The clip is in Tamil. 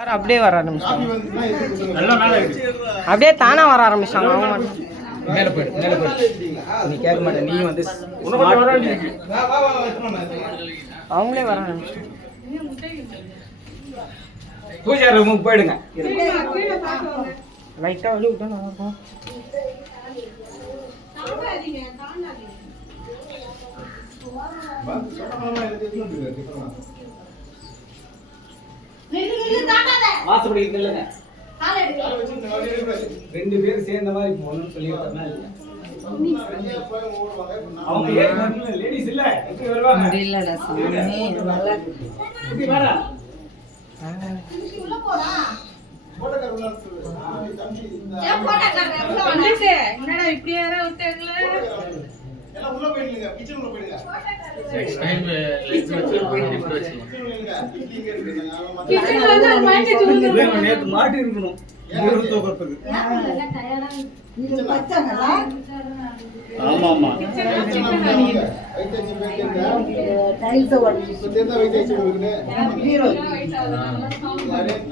அப்படியே வர ஆரம்பிச்சாங்க. அப்படியே தானா வர ஆரம்பிச்சாங்க. அவங்க மட்டும் மேல போயிடு நீ கேட்க மாட்டேன். நீ வந்து அவங்களே வர ஆரம்பிச்சாங்க. பூஜா ரூமுக்கு போயிடுங்க. லைட்டா வலி விட்டா நல்லா இருக்கும். வாசப்படி இல்லைங்க. ரெண்டு பேரும் சேர்ந்த மாதிரி போகணும்னு சொல்லி அவங்க லேடிஸ் இல்ல வருவாங்க. நேத்து மாட்டி இருக்கணும். ஆமா ஆமா